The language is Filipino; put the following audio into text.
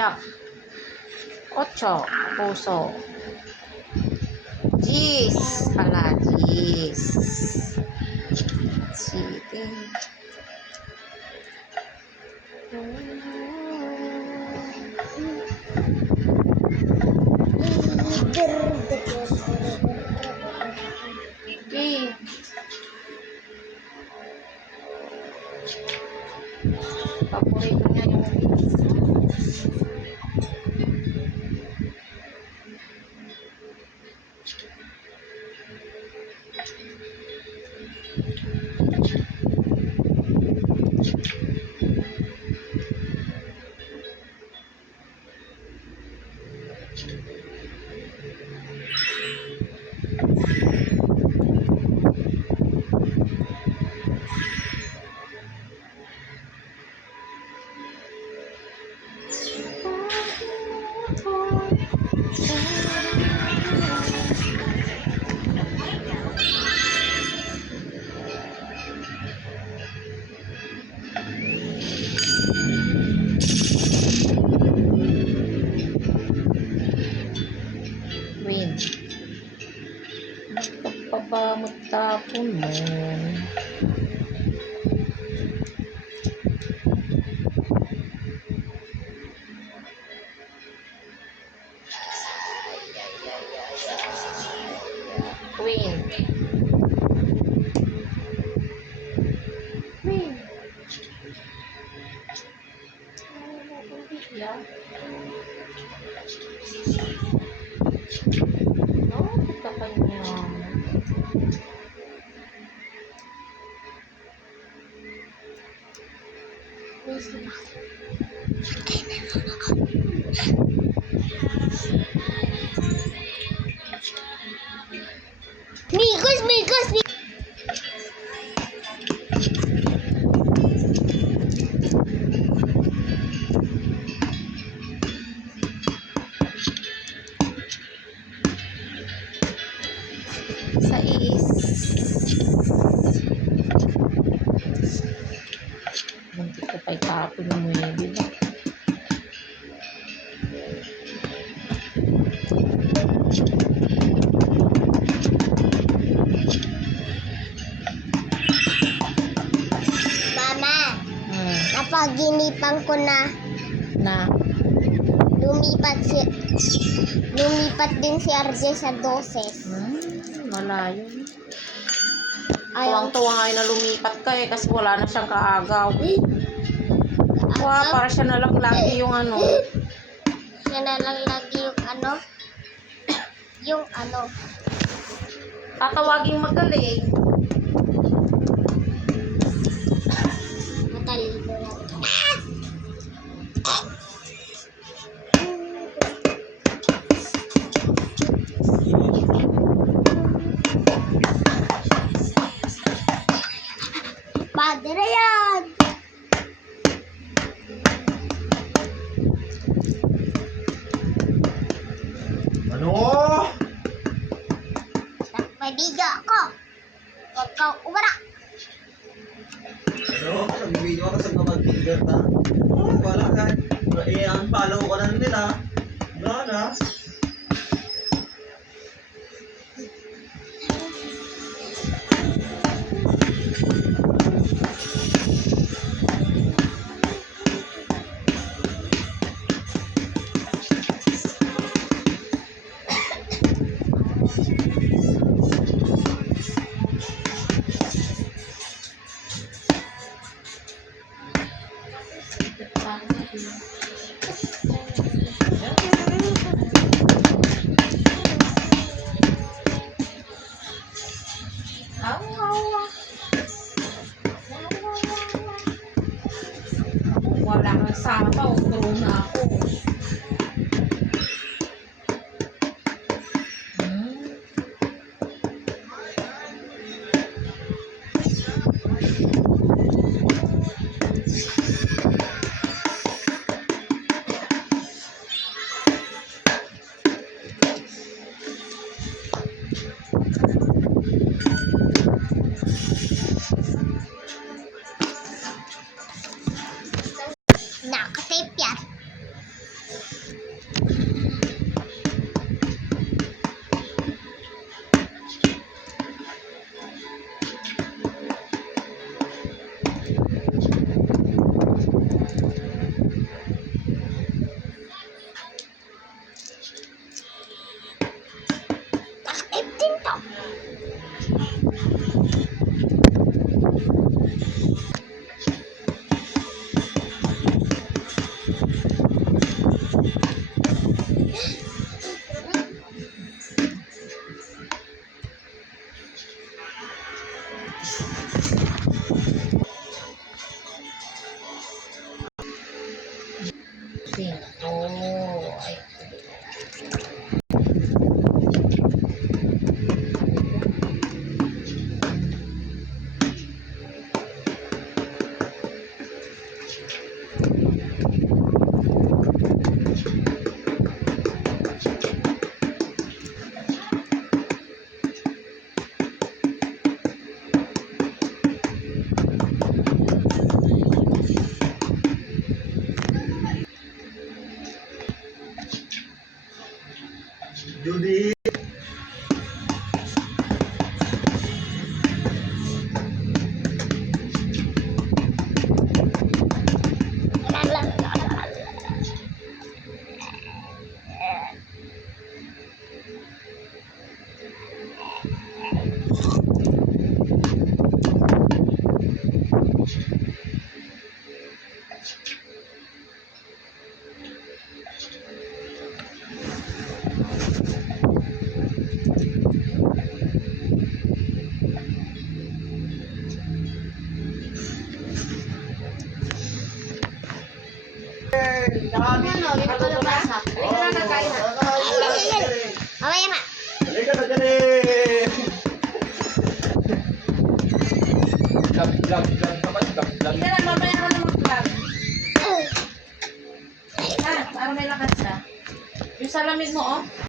Jack. 8. Puso. Gis. Pala. Gis. Sige. Okay. Paborito niya yung win. Bakit pa ba magtapon mo? Queen. Queen. Yeah. No, kita kanya. Migos, migos, Sais. Buntik ko pa itapon mo eh, di ba? Mama, napaginipan ko na lumipat din si RJ sa 12. Wala yun. Ayaw. Tuwang-tuwa nga yun na lumipat ka eh, kasi wala na siyang kaagaw. Wow, para siya na lang lagi yung ano. Siya na lang lagi yung ano. Tatawaging magaling. Matalino na. Padre yan! Ano? Nagpabidyo ako. Huwag kang umara. Ano? Nag-video ka sa kapag-figure ka? Oh, wala ka. I-unfollow ko na nila. Wala na. Wala kang sapaw, tulong na ako. Nakatape yan. 5. Ay. Judy. Ano, dito ka na basa. Halika na, kakain na. Mamaya na. Halika na dali! Vlog naman, vlog. Halika na, mamaya ka na mag-vlog. Ha, para may lakas na. Yung salamig mo, oh.